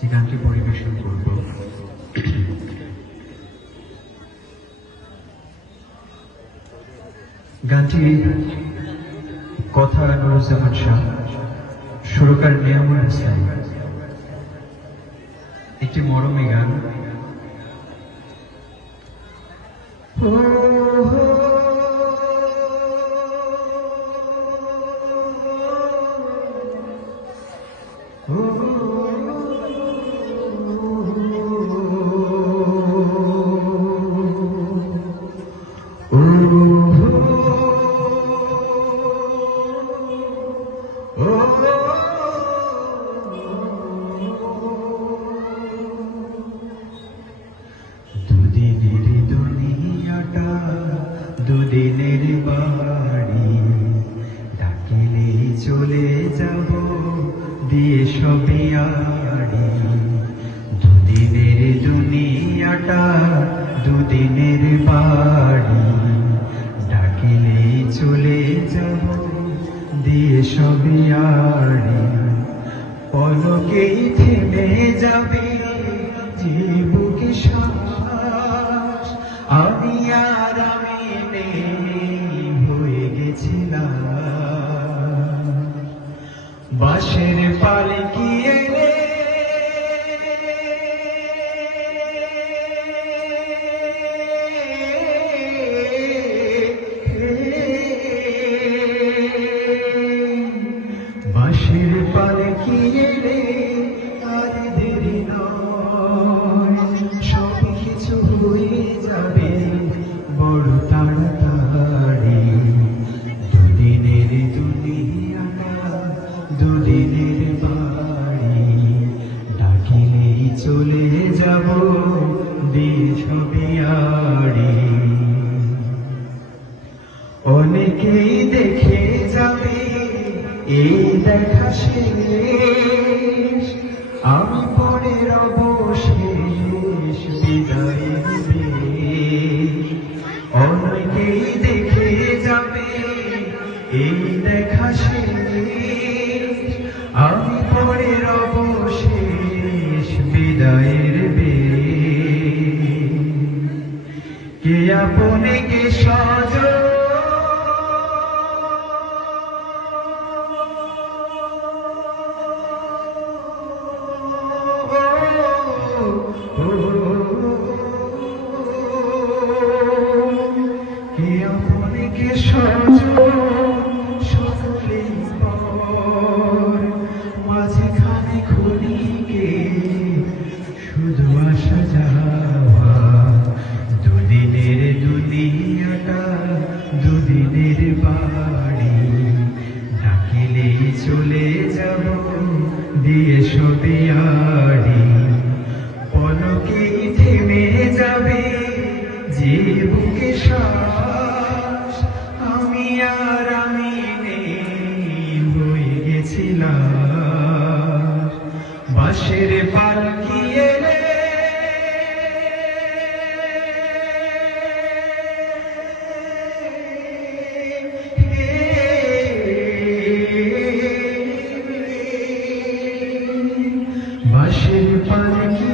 যে গানটি পরিবেশন করব গানটি কথা নুরুজ্জামান শাহ, সুরকার নিয়ামুল ইসলাম। একটি মরমী গান। দুদিনের দুনিয়াটা দুদিনের বাড়ি, ডাকিলে চলে যাব দিয়ে সবে আড়ি। দুদিনের দুনিয়াটা দুদিনের বাড়ি, ডাকিলে চলে যাব দিয়ে সবে আড়ি। পলকেই থেমে যাবে যে বুকে শ্বাস, আমি আর আমি নেই হয়ে গেছিলাম। বাঁশের পালকি এলে বাঁশের পালকি এলে আর দেরি নয়, সব কিছু হয়ে যাবে বড় তাড়াতাড়ি। দুদিনের দুনিয়াটা দুদিনের বাড়ি, ডাকিলেই চলে যাব দিয়ে সবে আড়ি। অনেকেই দেখে যাবে এই দেখা শেষ, আমি পরে রব শেষ বিদায় হবে। অনেকেই দেখে যাবে এই দেখা শেষ, আমি পরে রব শেষ বিদায়ের বেশ। কে আপনে কে সজন, কে আপনে কে সজন, সকলেই পর, মাঝখানে ক্ষণিকে শুধু আসা যাওয়া। দুদিনের দুনিয়াটা দুদিনের বাড়ি, ডাকিলেই চলে যাব দিয়ে সবে আড়ি। পলকেই থেমে যাবে যে বুকে শ্বাস, আমি আর আমি নেই হয়ে গেছিলাম। বাঁশের পালকি এলে বাঁশের পালকি